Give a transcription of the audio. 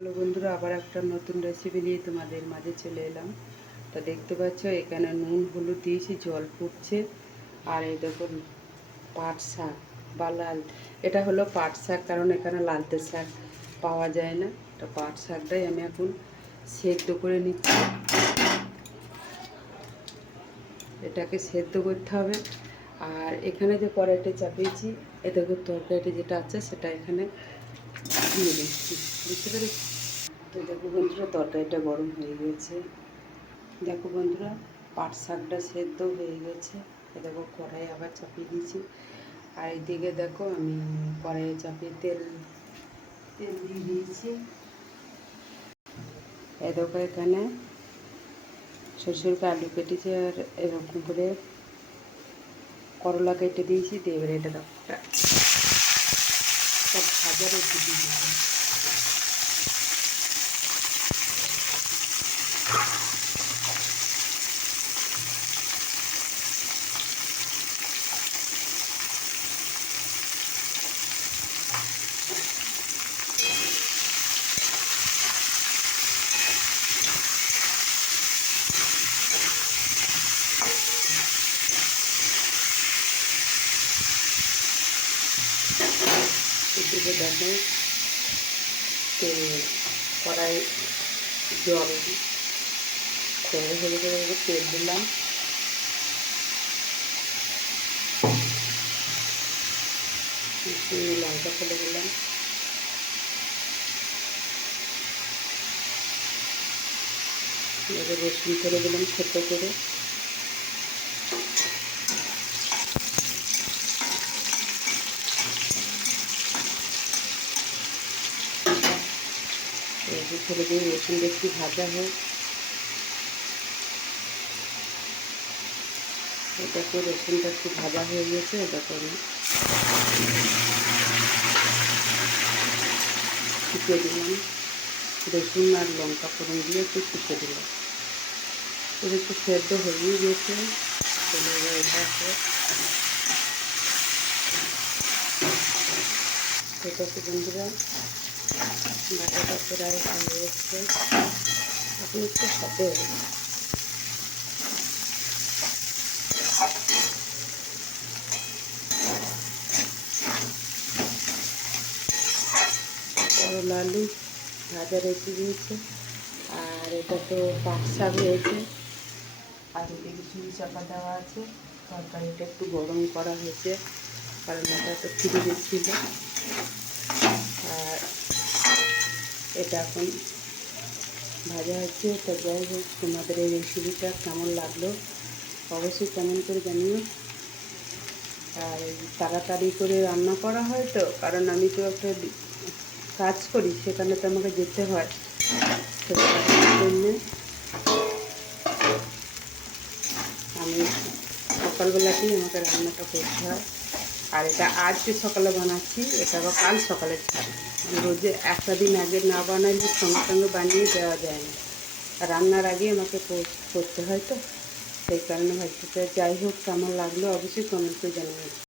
Hello বন্ধুরা, আবার একটা নতুন রেসিপি নিয়ে তোমাদের মাঝে চলে এলাম। তা দেখতে পাচ্ছ এখানে নুন হলুদ দিয়েছি, জল ফুটছে। আর এই দেখুন পাট শাক বা লাল, এটা হলো পাট শাক, কারণ এখানে লালতে শাক পাওয়া যায় না। এটা পাট শাকটাই আমি এখন সেদ্ধ করে নিচ্ছি। এটাকে সেদ্ধ করতে হবে। আর এখানে যে কড়াইটা চাপিয়েছি, এ দেখুন তরকারিটা যেটা আছে সেটা এখানে দিয়ে দিচ্ছি। বুঝতে পেরেছি? তো দেখো বন্ধুরা, তরকারিটা গরম হয়ে গেছে। দেখো বন্ধুরা, পাট শাকটা সেদ্ধ হয়ে গেছে। এ দেখো কড়াই আবার চাপিয়ে দিয়েছি। আর এইদিকে দেখো আমি কড়াইয়ে চাপিয়ে তেল তেল দিয়ে দিয়েছি। এ দেখো এখানে শ্বশুরকে আলু কেটেছি, আর এরকম করে করলা কেটে দিয়েছি। দিয়ে এবারে এটা দেখো সব ভাজা রেখে দিয়েছি। এদিকে দেখো কড়াই জল তেল হলে করে তেল দিলাম। লঙ্কা ফেলে দিলাম। এবার রসুন ফেলে দিলাম ছোট করে। রসুন ফেলে দিয়ে রসুন একটু ভাজা হয়। এটা তো রসুনটা একটু ভাজা হয়ে গেছে। এটা করে শুকিয়ে দিলাম। রসুন আর লঙ্কা ফোড়ন দিয়ে একটু শুকিয়ে দিলাম। এটা একটু সেদ্ধ হয়ে গেছে। এটাকে বন্ধুরা বাটাটা প্রায় হয়ে এসছে। এখন একটু সাথে করলা আলু ভাজা রেখে দিয়েছে। আর এটা তো পাট শাক হয়েছে। আর এদিকে চুল চাপা দেওয়া আছে। তরকারিটা একটু গরম করা হয়েছে, কারণ এটা তো ফ্রিজে ছিল। আর এটা এখন ভাজা হচ্ছে। তো যাই হোক, তোমাদের এই রেসিপিটা কেমন লাগলো অবশ্যই কমেন্ট করে জানিও। আর তাড়াতাড়ি করে রান্না করা হয় তো, কারণ আমি তো একটা কাজ করি, সেখানে তো আমাকে যেতে হয়। তো তার জন্যে আমি সকালবেলাতেই আমাকে রান্নাটা করতে হয়। আর এটা আজকে সকালে বানাচ্ছি, এটা আবার কাল সকালে ছাড়। রোজে একটা দিন আগে না বানালে সঙ্গে সঙ্গে বানিয়ে দেওয়া যায় না। রান্নার আগে আমাকে করতে হয়, তো সেই কারণে ভাবছি। যাই হোক, কেমন লাগলো অবশ্যই কমেন্ট করে জানাবেন।